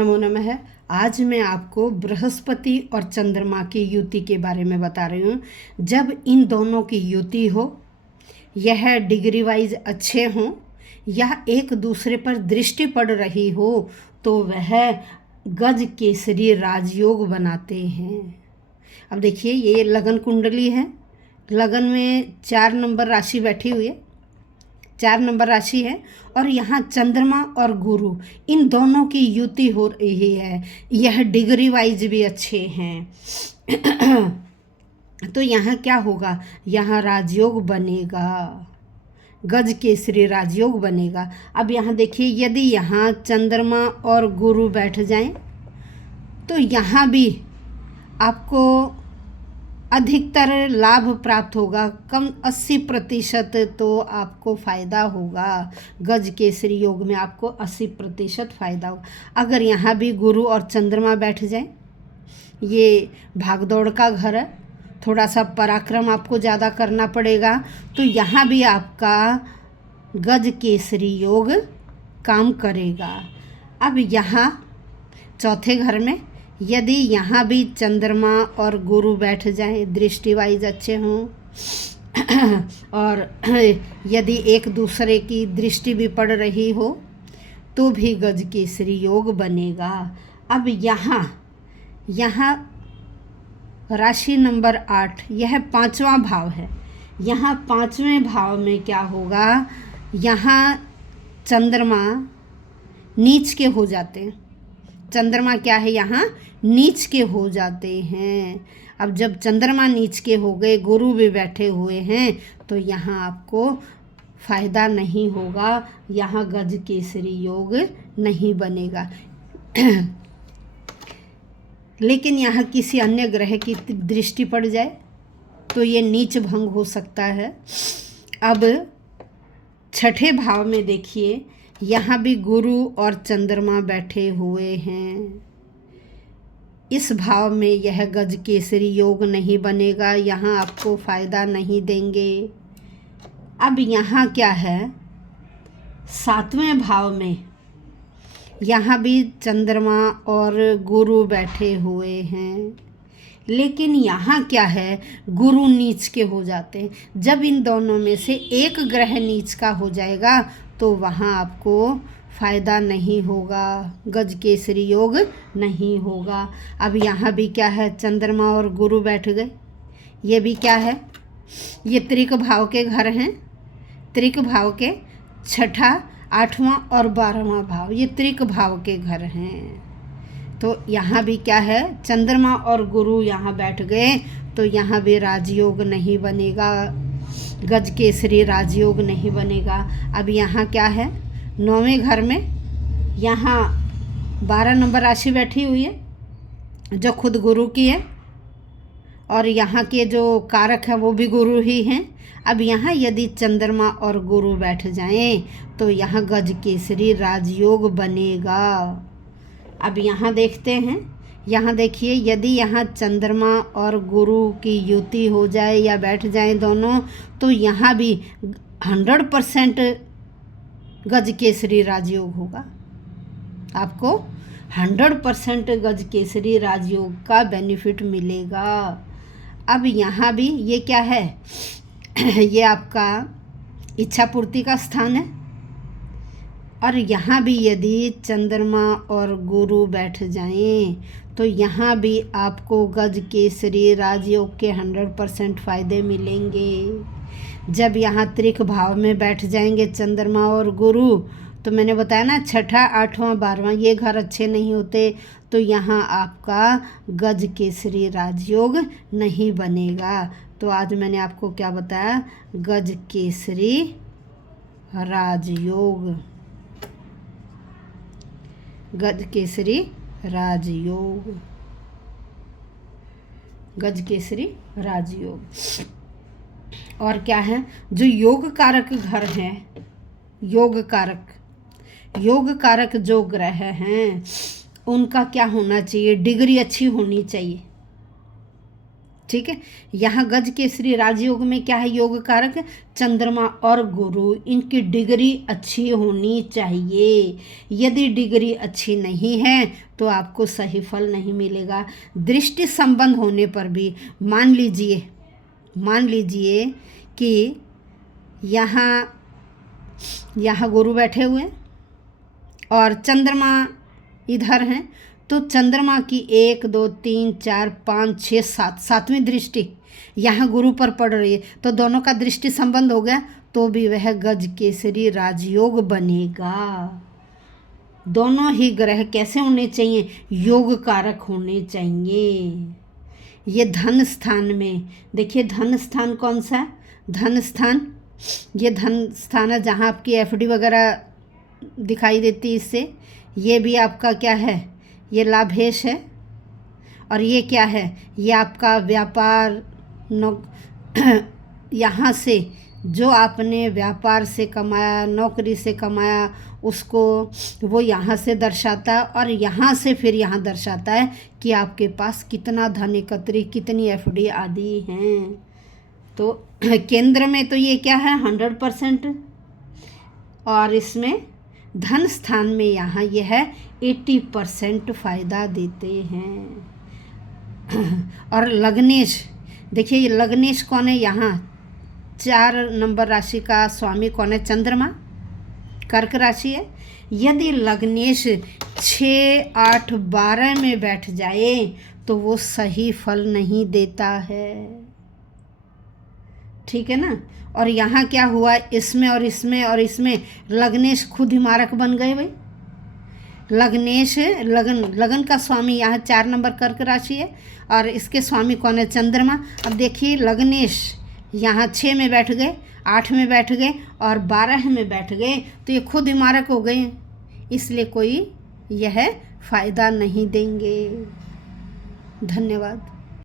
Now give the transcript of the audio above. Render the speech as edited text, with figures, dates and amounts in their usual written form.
नमो नमः। आज मैं आपको बृहस्पति और चंद्रमा की युति के बारे में बता रही हूँ। जब इन दोनों की युति हो, यह डिग्री वाइज अच्छे हों या एक दूसरे पर दृष्टि पड़ रही हो, तो वह गज केसरी राजयोग बनाते हैं। अब देखिए, ये लगन कुंडली है। लगन में 4 नंबर राशि बैठी हुई है, 4 नंबर राशि है, और यहाँ चंद्रमा और गुरु इन दोनों की युति हो रही है। यह डिग्री वाइज भी अच्छे हैं। तो यहाँ क्या होगा, यहाँ राजयोग बनेगा, गज केसरी राजयोग बनेगा। अब यहाँ देखिए, यदि यहाँ चंद्रमा और गुरु बैठ जाएं तो यहाँ भी आपको अधिकतर लाभ प्राप्त होगा। कम 80% तो आपको फ़ायदा होगा। गज केसरी योग में आपको 80% फ़ायदा होगा। अगर यहाँ भी गुरु और चंद्रमा बैठ जाए, ये भागदौड़ का घर है, थोड़ा सा पराक्रम आपको ज़्यादा करना पड़ेगा, तो यहाँ भी आपका गज केसरी योग काम करेगा। अब यहाँ चौथे घर में यदि यहाँ भी चंद्रमा और गुरु बैठ जाएं, दृष्टि वाइज अच्छे हों, और यदि एक दूसरे की दृष्टि भी पड़ रही हो, तो भी गज केसरी योग बनेगा। अब यहाँ राशि नंबर 8, यह 5वां भाव है। यहाँ 5वें भाव में क्या होगा, यहाँ चंद्रमा नीच के हो जाते हैं। चंद्रमा क्या है, यहाँ नीच के हो जाते हैं। अब जब चंद्रमा नीच के हो गए, गुरु भी बैठे हुए हैं, तो यहाँ आपको फ़ायदा नहीं होगा, यहाँ गज केसरी योग नहीं बनेगा। लेकिन यहाँ किसी अन्य ग्रह की दृष्टि पड़ जाए तो ये नीच भंग हो सकता है। अब छठे भाव में देखिए, यहाँ भी गुरु और चंद्रमा बैठे हुए हैं। इस भाव में यह गज केसरी योग नहीं बनेगा, यहाँ आपको फ़ायदा नहीं देंगे। अब यहाँ क्या है, 7वें भाव में यहाँ भी चंद्रमा और गुरु बैठे हुए हैं, लेकिन यहाँ क्या है, गुरु नीच के हो जाते हैं। जब इन दोनों में से एक ग्रह नीच का हो जाएगा तो वहाँ आपको फ़ायदा नहीं होगा, गज केसरी योग नहीं होगा। अब यहाँ भी क्या है, चंद्रमा और गुरु बैठ गए। ये भी क्या है, ये त्रिक भाव के घर हैं। त्रिक भाव के 6ठा, 8वां और 12वां भाव, ये त्रिक भाव के घर हैं। तो यहाँ भी क्या है, चंद्रमा और गुरु यहाँ बैठ गए, तो यहाँ भी राजयोग नहीं बनेगा, गज केसरी राजयोग नहीं बनेगा। अब यहाँ क्या है, 9वें घर में यहाँ 12 नंबर राशि बैठी हुई है, जो खुद गुरु की है, और यहाँ के जो कारक हैं वो भी गुरु ही हैं। अब यहाँ यदि चंद्रमा और गुरु बैठ जाएं तो यहाँ गज केसरी राजयोग बनेगा। अब यहाँ देखते हैं, यहाँ देखिए, यदि यहाँ चंद्रमा और गुरु की युति हो जाए या बैठ जाए दोनों, तो यहाँ भी 100% गज केसरी राजयोग होगा। आपको 100% गज केसरी राजयोग का बेनिफिट मिलेगा। अब यहाँ भी ये क्या है, ये आपका इच्छा पूर्ति का स्थान है, और यहाँ भी यदि चंद्रमा और गुरु बैठ जाएं तो यहाँ भी आपको गज केसरी राजयोग के 100% फ़ायदे मिलेंगे। जब यहाँ त्रिक भाव में बैठ जाएंगे चंद्रमा और गुरु, तो मैंने बताया ना, 6ठा, 8वां, 12वां ये घर अच्छे नहीं होते, तो यहाँ आपका गज केसरी राजयोग नहीं बनेगा। तो आज मैंने आपको क्या बताया, गज केसरी राजयोग, गज केसरी राजयोग, गज केसरी राजयोग। और क्या है, जो योग कारक घर हैं, योग कारक जो ग्रह हैं, उनका क्या होना चाहिए, डिग्री अच्छी होनी चाहिए। ठीक है। यहाँ गज केसरी राजयोग में क्या है, योग कारक चंद्रमा और गुरु, इनकी डिग्री अच्छी होनी चाहिए। यदि डिग्री अच्छी नहीं है तो आपको सही फल नहीं मिलेगा। दृष्टि संबंध होने पर भी मान लीजिए कि यहाँ गुरु बैठे हुए हैं और चंद्रमा इधर हैं, तो चंद्रमा की 1 2 3 4 5 6 7 सातवीं दृष्टि यहाँ गुरु पर पड़ रही है, तो दोनों का दृष्टि संबंध हो गया, तो भी वह गज केसरी राजयोग बनेगा। दोनों ही ग्रह कैसे होने चाहिए, योग कारक होने चाहिए। ये धन स्थान में देखिए, धन स्थान कौन सा है, धन स्थान, ये धन स्थान है जहाँ आपकी एफडी वगैरह दिखाई देती है। इससे ये भी आपका क्या है, ये लाभेश है। और ये क्या है, ये आपका व्यापार यहाँ से जो आपने व्यापार से कमाया, नौकरी से कमाया, उसको वो यहाँ से दर्शाता है, और यहाँ से फिर यहाँ दर्शाता है कि आपके पास कितना धन एकत्रित, कितनी एफडी आदि हैं। तो केंद्र में तो ये क्या है 100%, और इसमें धन स्थान में यहाँ ये है 80% फ़ायदा देते हैं। और लग्नेश, देखिए ये लग्नेश कौन है, यहाँ 4 नंबर राशि का स्वामी कौन है, चंद्रमा, कर्क राशि है। यदि लग्नेश 6 8 12 में बैठ जाए तो वो सही फल नहीं देता है, ठीक है ना। और यहाँ क्या हुआ, इसमें और इसमें और इसमें लग्नेश खुद ही मारक बन गए भाई। लग्नेश लगन का स्वामी यहाँ 4 नंबर कर्क राशि है, और इसके स्वामी कौन है, चंद्रमा। अब देखिए लग्नेश यहाँ 6 में बैठ गए, 8 में बैठ गए और 12 में बैठ गए, तो ये खुद ही मारक हो गए, इसलिए कोई यह फ़ायदा नहीं देंगे। धन्यवाद।